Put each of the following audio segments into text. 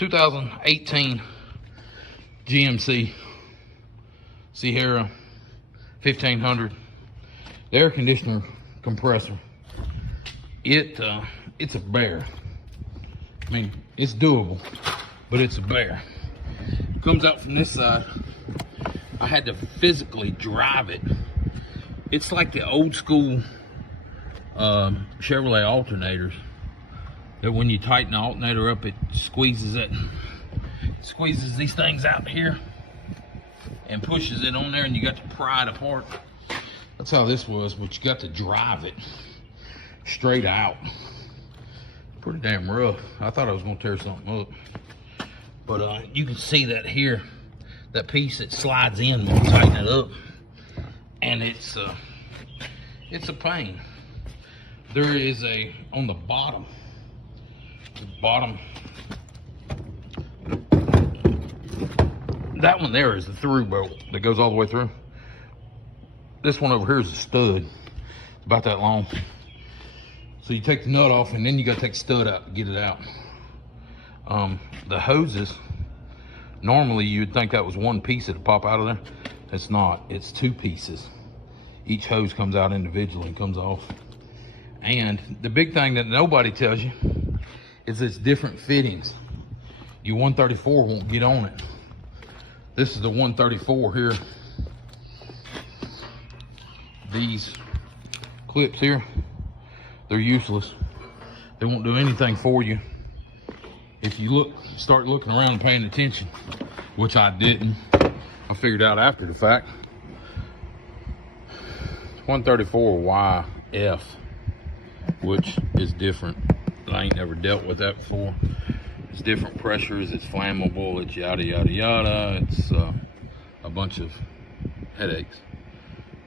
2018 GMC Sierra 1500, the air conditioner compressor. It's a bear. I mean, it's doable, but it's a bear. It comes out from this side. I had to physically drive it. It's like the old school Chevrolet alternators, that when you tighten the alternator up, it squeezes these things out here and pushes it on there, and you got to pry it apart. That's how this was, but you got to drive it straight out. Pretty damn rough. I thought I was gonna tear something up, but you can see that here, that piece that slides in when you tighten it up, and it's a pain. There is on the bottom, that one there is the through bolt that goes all the way through. This one over here is a stud, about that long. So you take the nut off, and then you gotta take the stud out to get it out. The hoses, normally you'd think that was one piece that'd pop out of there. It's not, it's two pieces. Each hose comes out individually and comes off. And the big thing that nobody tells you is it's different fittings. Your 134 won't get on it. This is the 134 here. These clips here, they're useless. They won't do anything for you if you start looking around and paying attention, which I didn't. I figured out after the fact. 134 YF, which is different. I ain't never dealt with that before. It's different pressures, it's flammable, it's yada yada yada. It's a bunch of headaches.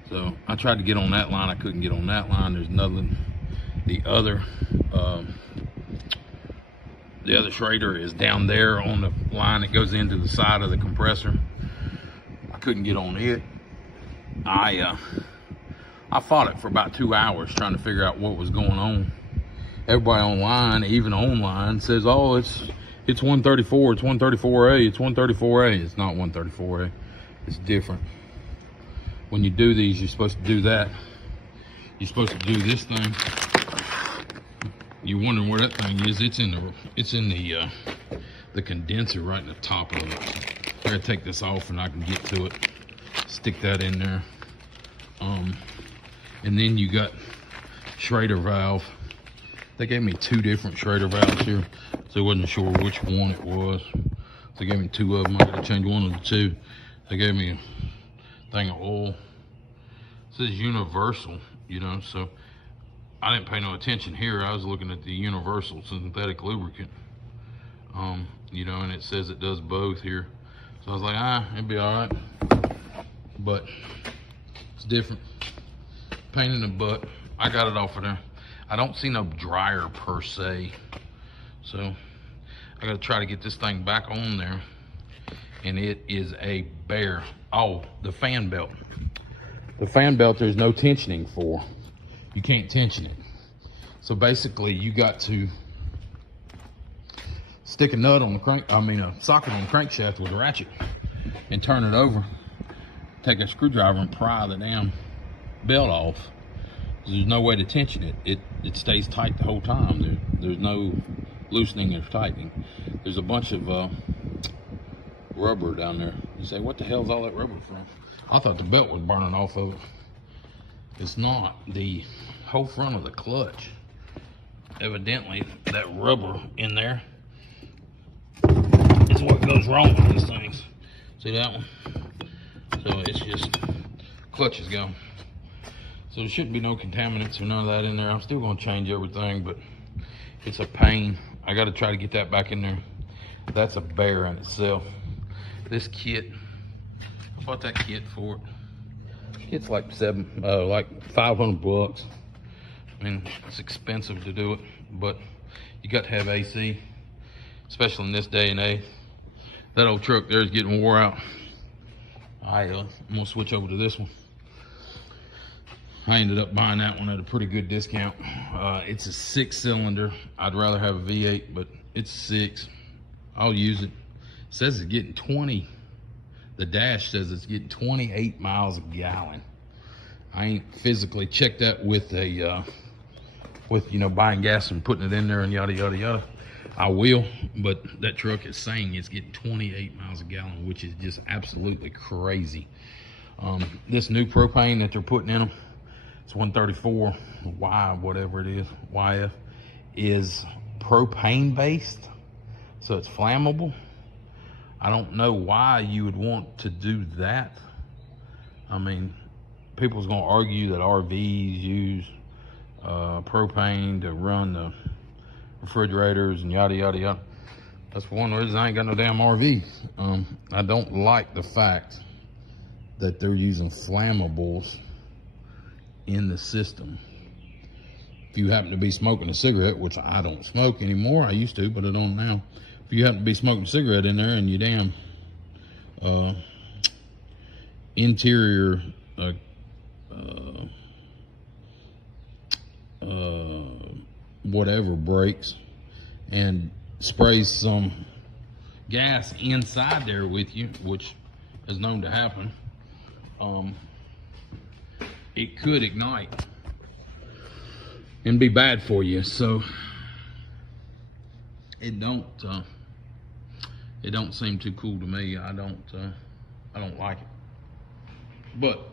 So I tried to get on that line, I couldn't get on that line. There's nothing. The other Schrader is down there on the line that goes into the side of the compressor. I couldn't get on it. I fought it for about 2 hours trying to figure out what was going on. Everybody online, even online, says, oh, it's 134, it's 134A, it's 134A. It's not 134A. It's different. When you do these, you're supposed to do that. You're supposed to do this thing. You're wondering where that thing is. It's in the condenser right in the top of it. I gotta take this off and I can get to it. Stick that in there. And then you got Schrader valve. They gave me 2 different Schrader valves here, so I wasn't sure which one it was. So they gave me 2 of them. I gotta change one of the 2. They gave me a thing of oil. It says universal, you know, so I didn't pay no attention here. I was looking at the universal synthetic lubricant, you know, and it says it does both here. So I was like, it'd be all right, but it's different. Pain in the butt. I got it off of there. I don't see no dryer per se, so I gotta try to get this thing back on there, and it is a bear. Oh, the fan belt. The fan belt there's no tensioning for. You can't tension it. So basically you got to stick a nut on the a socket on the crankshaft with a ratchet and turn it over. Take a screwdriver and pry the damn belt off. There's no way to tension it. It stays tight the whole time. There's no loosening or tightening. There's a bunch of rubber down there. You say, what the hell's all that rubber from? I thought the belt was burning off of it. It's not. The whole front of the clutch, evidently that rubber in there is what goes wrong with these things. See that one? So it's just, clutch is gone. So there shouldn't be no contaminants or none of that in there. I'm still gonna change everything, but it's a pain. I gotta try to get that back in there. That's a bear in itself. This kit, I bought that kit for it. It's like like 500 bucks. I mean, it's expensive to do it, but you got to have AC, especially in this day and age. That old truck there is getting wore out. I'm gonna switch over to this one. I ended up buying that one at a pretty good discount. It's a 6-cylinder. I'd rather have a V8, but it's 6. I'll use it. It says it's getting 20. The dash says it's getting 28 miles a gallon. I ain't physically checked that with a with, you know, buying gas and putting it in there and yada yada yada. I will, but that truck is saying it's getting 28 miles a gallon, which is just absolutely crazy. This new propane that they're putting in them, it's 134 Y, whatever it is, YF, is propane based, so it's flammable. I don't know why you would want to do that. I mean, people's gonna argue that RVs use propane to run the refrigerators and yada yada yada. That's one reason I ain't got no damn RV. I don't like the fact that they're using flammables in the system. If you happen to be smoking a cigarette, which I don't smoke anymore, I used to, but I don't now. If you happen to be smoking a cigarette in there and you damn interior whatever breaks and sprays some gas inside there with you, which is known to happen, it could ignite and be bad for you. So it don't seem too cool to me. I don't like it, but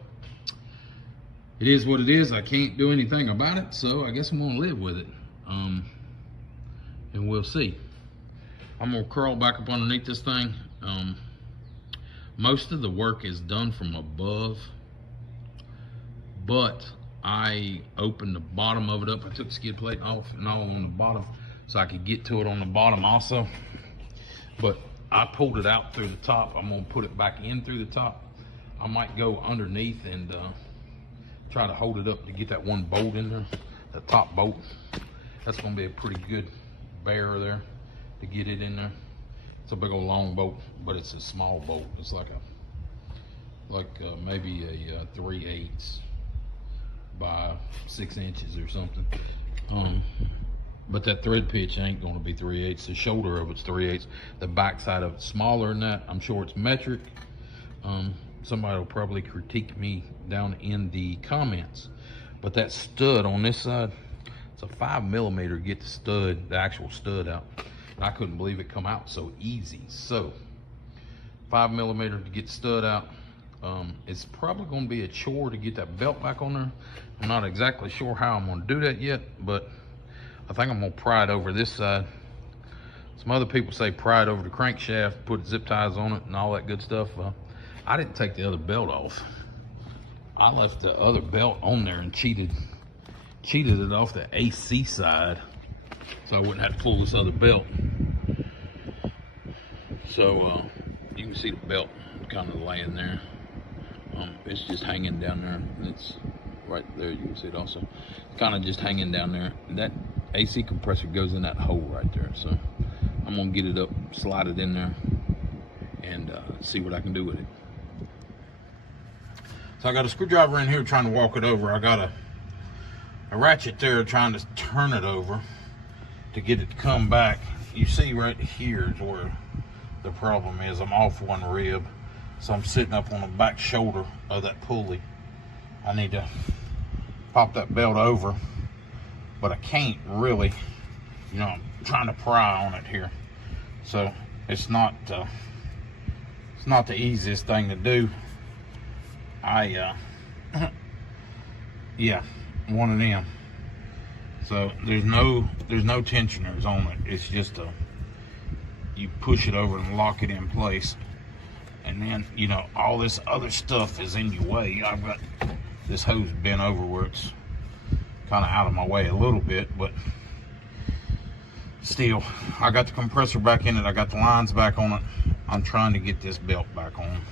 it is what it is. I can't do anything about it, so I guess I'm gonna live with it, and we'll see. I'm gonna crawl back up underneath this thing. Most of the work is done from above, but I opened the bottom of it up. I took the skid plate off and all on the bottom so I could get to it on the bottom also. But I pulled it out through the top. I'm gonna put it back in through the top. I might go underneath and try to hold it up to get that one bolt in there, the top bolt. That's gonna be a pretty good bear there to get it in there. It's a big old long bolt, but it's a small bolt. It's like maybe a 3/8 by 6 inches or something. But that thread pitch ain't gonna be 3/8. The shoulder of it's 3/8. The back side of it's smaller than that. I'm sure it's metric. Somebody will probably critique me down in the comments. But that stud on this side, it's a 5mm to get the actual stud out. I couldn't believe it come out so easy. So 5mm to get the stud out. It's probably going to be a chore to get that belt back on there. I'm not exactly sure how I'm going to do that yet, but I think I'm going to pry it over this side. Some other people say pry it over the crankshaft, put zip ties on it and all that good stuff. I didn't take the other belt off. I left the other belt on there and cheated it off the AC side, so I wouldn't have to pull this other belt. So you can see the belt kind of laying there. It's just hanging down there. It's right there. You can see it also. Kind of just hanging down there. That AC compressor goes in that hole right there. So I'm gonna get it up, slide it in there, and see what I can do with it. So I got a screwdriver in here trying to walk it over. I got a ratchet there trying to turn it over to get it to come back. You see right here is where the problem is. I'm off one rib, so I'm sitting up on the back shoulder of that pulley. I need to pop that belt over, but I can't really, you know, I'm trying to pry on it here. So it's not the easiest thing to do. Yeah, one of them. So there's no tensioners on it. It's just you push it over and lock it in place, and then, you know, all this other stuff is in your way. I've got this hose bent over where it's kind of out of my way a little bit, but still, I got the compressor back in it. I got the lines back on it. I'm trying to get this belt back on.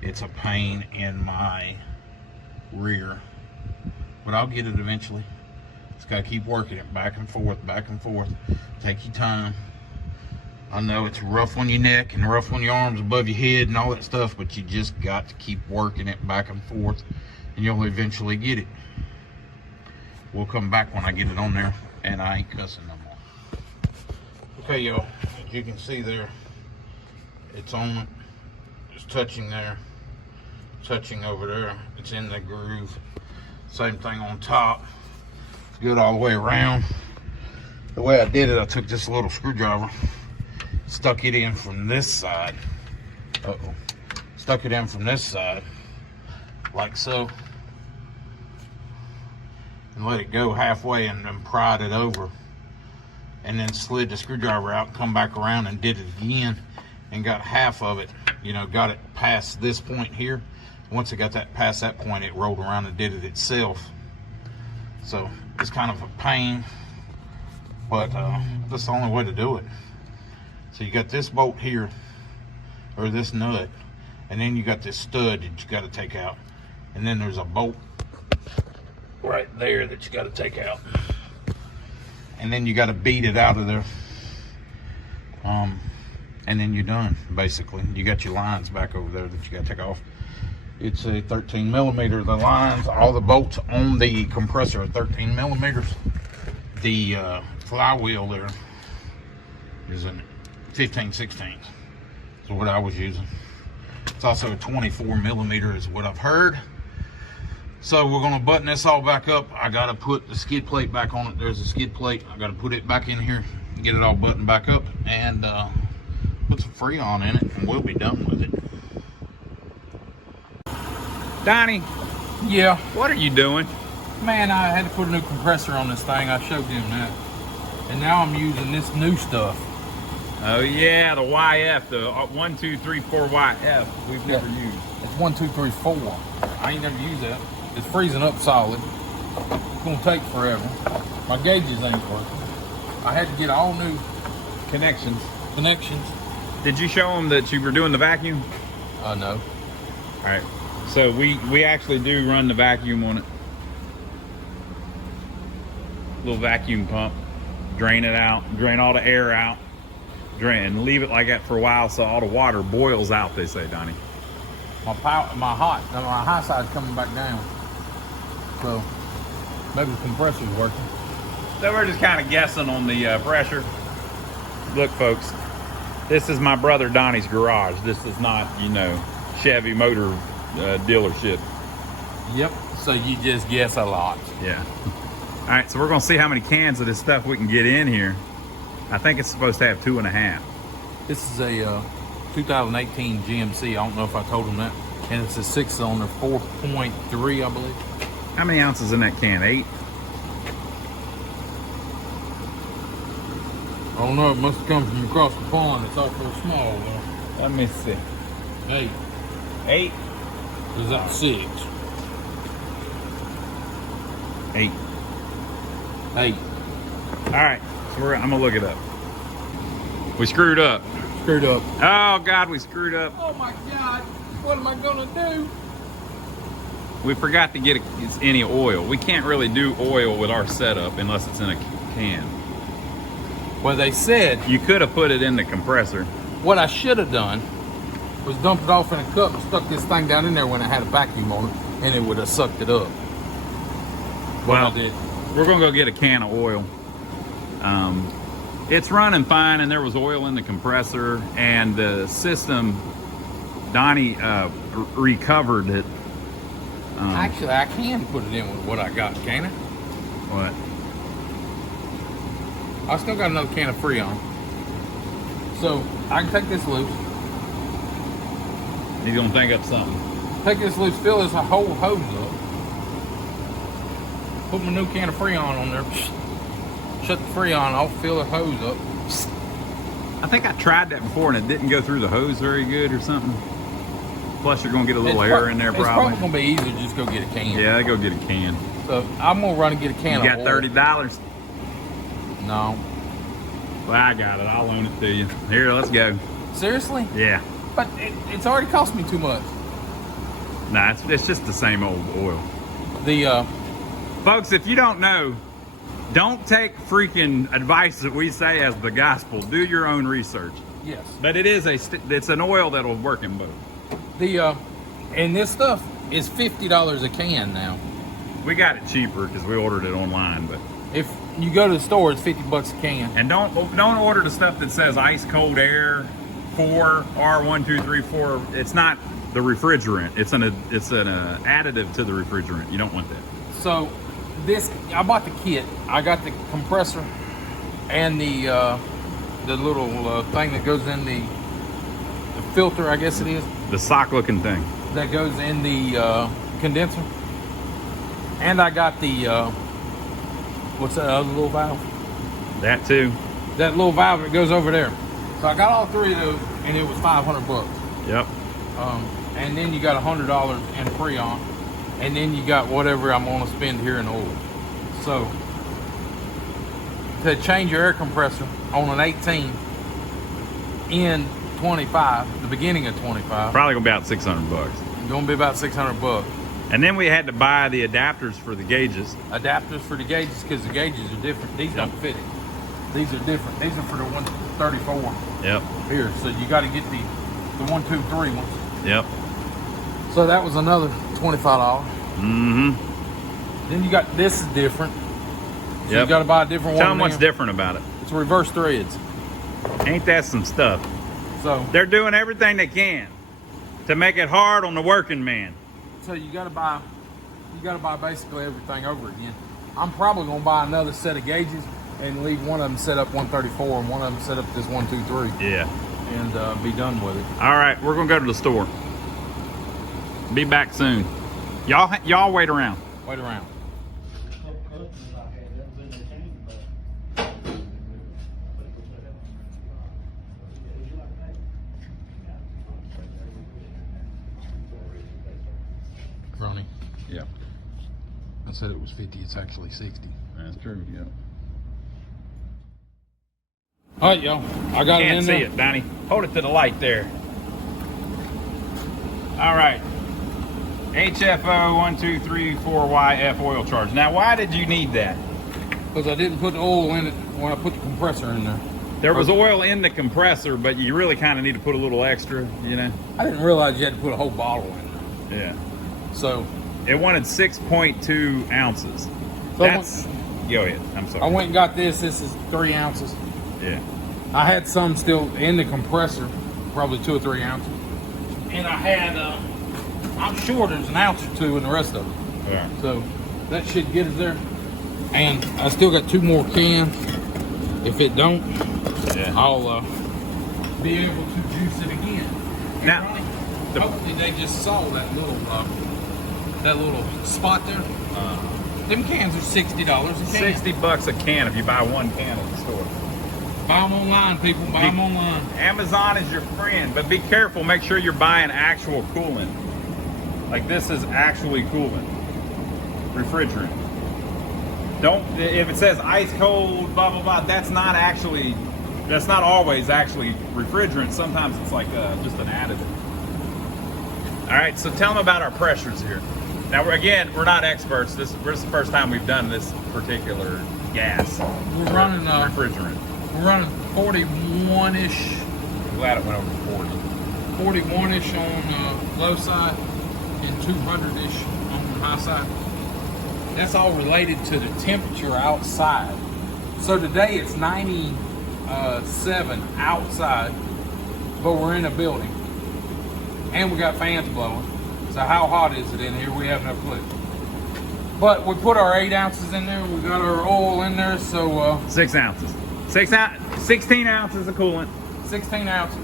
It's a pain in my rear, but I'll get it eventually. Just gotta keep working it back and forth, back and forth. Take your time. I know it's rough on your neck and rough on your arms above your head and all that stuff, but you just got to keep working it back and forth, and you'll eventually get it. We'll come back when I get it on there and I ain't cussing no more. Okay, y'all, As you can see there, it's on, it's touching there, touching over there. It's in the groove. Same thing on top. It's good all the way around. The way I did it, I took this little screwdriver, stuck it in from this side. Stuck it in from this side, like so, and let it go halfway, and then pried it over, and then slid the screwdriver out, come back around and did it again, and got half of it, you know, got it past this point here. Once it got that past that point, it rolled around and did it itself. So it's kind of a pain, but that's the only way to do it. So you got this bolt here, or this nut, and then you got this stud that you got to take out, and then there's a bolt right there that you got to take out, and then you got to beat it out of there, and then you're done. Basically, you got your lines back over there that you got to take off. It's a 13 millimeter. The lines, all the bolts on the compressor are 13 millimeters. The flywheel there is a 15/16. So what I was using. It's also a 24 millimeter is what I've heard. So we're gonna button this all back up. I gotta put the skid plate back on it. There's a skid plate. I gotta put it back in here, get it all buttoned back up, and put some Freon in it, and we'll be done with it. Donnie, Yeah. what are you doing? Man, I had to put a new compressor on this thing. I showed them that. And now I'm using this new stuff. Oh yeah, the YF, the 1, 2, 3, 4 YF we've never used. It's 1, 2, 3, 4. I ain't never used that. It's freezing up solid. It's gonna take forever. My gauges ain't working. I had to get all new Connections. connections. Did you show them that you were doing the vacuum? No. All right. So we actually do run the vacuum on it. Little vacuum pump. Drain it out. Drain all the air out. Drain. Leave it like that for a while so all the water boils out, they say, Donnie. My high side's coming back down. So maybe the compressor's working. So we're just kind of guessing on the pressure. Look, folks, this is my brother Donnie's garage. This is not, you know, Chevy motor dealership. Yep. So you just guess a lot. Yeah. All right, so we're gonna see how many cans of this stuff we can get in here. I think it's supposed to have 2.5. This is a 2018 GMC. I don't know if I told them that. And it's a 6-cylinder, 4.3, I believe. How many ounces in that can? 8? I don't know. It must have come from across the pond. It's awful small, though. Let me see. 8. 8? Is that 6? 8. 8. All right, so I'm gonna look it up. We screwed up. Screwed up. Oh God, we screwed up. Oh my God. What am I gonna do? We forgot to get any oil. We can't really do oil with our setup unless it's in a can. Well, they said You could have put it in the compressor. what I should have done was dump it off in a cup and stuck this thing down in there when I had a vacuum on it, and it would have sucked it up. Well, I did. we're gonna go get a can of oil. It's running fine, and there was oil in the compressor, and the system, Donnie recovered it. Actually, I can put it in with what I got, can I? What? I still got another can of Freon. So I can take this loose. He's gonna think up something. Take this loose, fill this whole hose up. Put my new can of Freon on there. Shut the Freon off, fill the hose up. I think I tried that before, and it didn't go through the hose very good or something. Plus, you're gonna get a little air in there, It's probably. probably gonna be easier to just go get a can. Yeah, go get a can. So I'm gonna run and get a can You of got oil. $30? No. Well, I got it. I'll loan it to you. Here, let's go. Seriously? Yeah. But it's already cost me too much. Nah, it's just the same old oil. The Folks, if you don't know, don't take freaking advice that we say as the gospel. Do your own research. yes. But it is it's an oil that'll work in both. The and this stuff is $50 a can now. We got it cheaper because we ordered it online, but If you go to the store, it's 50 bucks a can. And don't order the stuff that says ice cold air 4 R1234. It's not the refrigerant. It's an additive to the refrigerant. You don't want that. So I bought the kit. I got the compressor and the little thing that goes in the filter, I guess it is. The sock looking thing. That goes in the condenser. And I got the, what's that other little valve? That too. That little valve that goes over there. So I got all three of those, and it was 500 bucks. Yep. And then you got $100 in Freon, and then you got whatever I'm gonna spend here in oil. So to change your air compressor on an 18 in 25, the beginning of 25, Probably gonna be about 600 bucks. it's gonna be about 600 bucks. And then we had to buy the adapters for the gauges. Adapters for the gauges, because the gauges are different. These don't fit it. These are different. These are for the 134 Yep. here. So you got to get the 123 ones. Yep. So that was another $25. Mm-hmm. Then you got this is different. So Yep. you got to buy a different one. Tell them what's different about it. It's reverse threads. Ain't that some stuff? So They're doing everything they can to make it hard on the working man. you got to buy basically everything over again. I'm probably gonna buy another set of gauges and leave one of them set up 134 and one of them set up this 123. Yeah. And be done with it. All right, we're gonna go to the store. Be back soon. Y'all wait around. Wait around. Ronnie, Yeah, I said it was 50. It's actually 60. that's true. Yeah. All right, y'all. I got it in Can't there. see it, Donnie. Hold it to the light there. All right. HFO1234YF oil charge. Now, why did you need that? Because I didn't put the oil in it when I put the compressor in there. There was oil in the compressor, but you really kind of need to put a little extra, you know? I didn't realize you had to put a whole bottle in there. Yeah. So It wanted 6.2 ounces. That's... Go ahead. I'm sorry. I went and got this. This is 3 ounces. Yeah. I had some still in the compressor, probably 2 or 3 ounces. And I had, I'm sure there's an ounce or 2 in the rest of it. Yeah. So that should get us there. And I still got 2 more cans. If it don't, Yeah. I'll be able to juice it again. Now, Hopefully they just saw that little spot there. Them cans are $60 a can. $60 a can if you buy 1 can at the store. Buy them online, people. Buy them online. Amazon is your friend, but be careful. Make sure you're buying actual coolant. Like this is actually coolant, refrigerant. Don't, if it says ice cold, blah, blah, blah, that's not always actually refrigerant. Sometimes it's like just an additive. All right, so tell them about our pressures here. Now, we're not experts. This is the first time we've done this particular gas. We're running refrigerant. We're running 41-ish. I'm glad it went over 40. 41-ish on low side and 200-ish on the high side. That's all related to the temperature outside. So today it's 97 outside, but we're in a building. And we got fans blowing. So how hot is it in here? We have no clue. But we put our 8 ounces in there. We got our oil in there, so 6 ounces. 16 ounces of coolant. 16 ounces,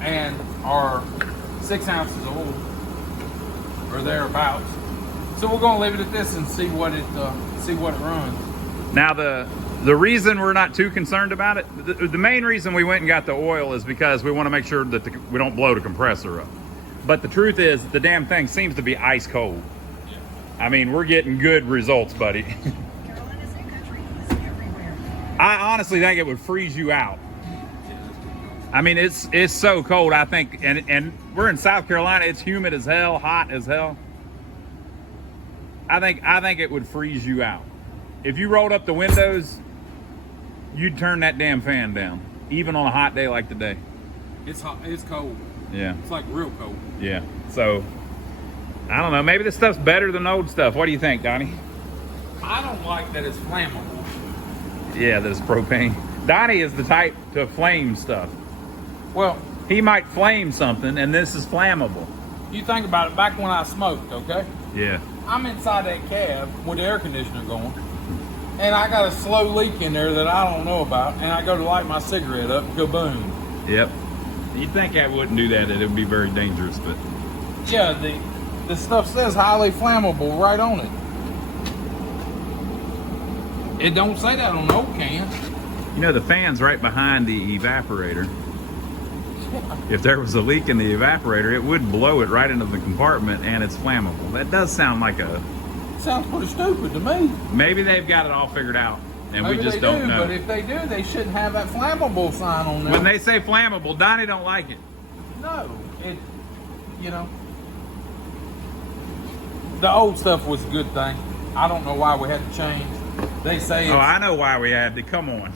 and our 6 ounces of oil, or thereabouts. So we're gonna leave it at this and see what it runs. Now the reason we're not too concerned about it, the main reason we went and got the oil is because we want to make sure that we don't blow the compressor up. But the truth is, the damn thing seems to be ice cold. Yeah. I mean, we're getting good results, buddy. Carolina's a country east everywhere. I honestly think it would freeze you out. I mean, it's so cold. I think, and we're in South Carolina. It's humid as hell, hot as hell. I think it would freeze you out. If you rolled up the windows, you'd turn that damn fan down, even on a hot day like today. It's hot. It's cold. Yeah. It's like real cold. Yeah. So, I don't know. Maybe this stuff's better than old stuff. What do you think, Donnie? I don't like that it's flammable. Yeah, that's propane. Donnie is the type to flame stuff. Well, He might flame something, and this is flammable. you think about it, back when I smoked, okay? Yeah. I'm inside that cab with the air conditioner going, and I got a slow leak in there that I don't know about, and I go to light my cigarette up, go boom. Yep. You'd think I wouldn't do that, it would be very dangerous, but Yeah, the stuff says highly flammable right on it. It don't say that on no can. you know the fan's right behind the evaporator. If there was a leak in the evaporator, it would blow it right into the compartment, and it's flammable. That does sound like a... Sounds pretty stupid to me. Maybe they've got it all figured out, and Maybe we just they don't do, know. but if they do, they shouldn't have that flammable sign on there. When they say flammable, Donnie don't like it. No, it, you know, the old stuff was a good thing. I don't know why we had to change. They say Oh, it's, I know why we had to. Come on.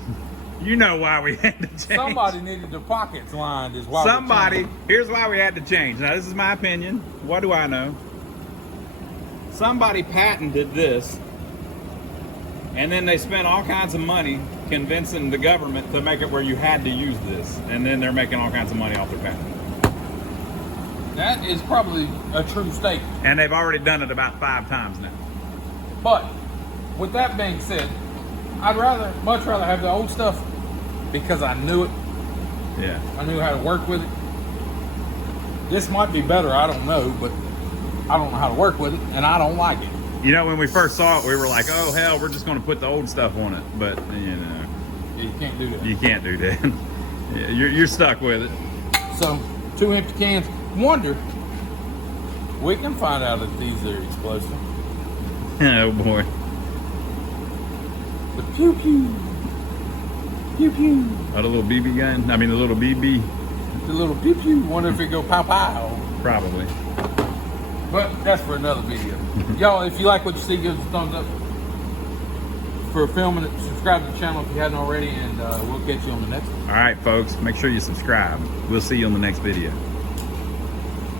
You know why we had to change. somebody needed the pockets lined is why. Somebody, here's why we had to change. Now, this is my opinion. What do I know? Somebody patented this, and then they spent all kinds of money convincing the government to make it where you had to use this, and then they're making all kinds of money off their patent. That is probably a true statement. And they've already done it about 5 times now. But with that being said, I'd much rather have the old stuff because I knew it. Yeah. I knew how to work with it. This might be better, I don't know, but I don't know how to work with it, and I don't like it. You know, when we first saw it, we were like, oh, hell, we're just going to put the old stuff on it. But, you know, You can't do that. you can't do that. Yeah, you're stuck with it. So, 2 empty cans. Wonder, we can find out if these are explosive. Oh, boy. The pew pew. Pew pew. Oh, the little BB gun? I mean, the little BB? The little pew pew. Wonder if it go pow pow. Probably. But that's for another video. Y'all, if you like what you see, give us a thumbs up for filming it. Subscribe to the channel if you hadn't already, and we'll catch you on the next one. All right, folks, make sure you subscribe. We'll see you on the next video.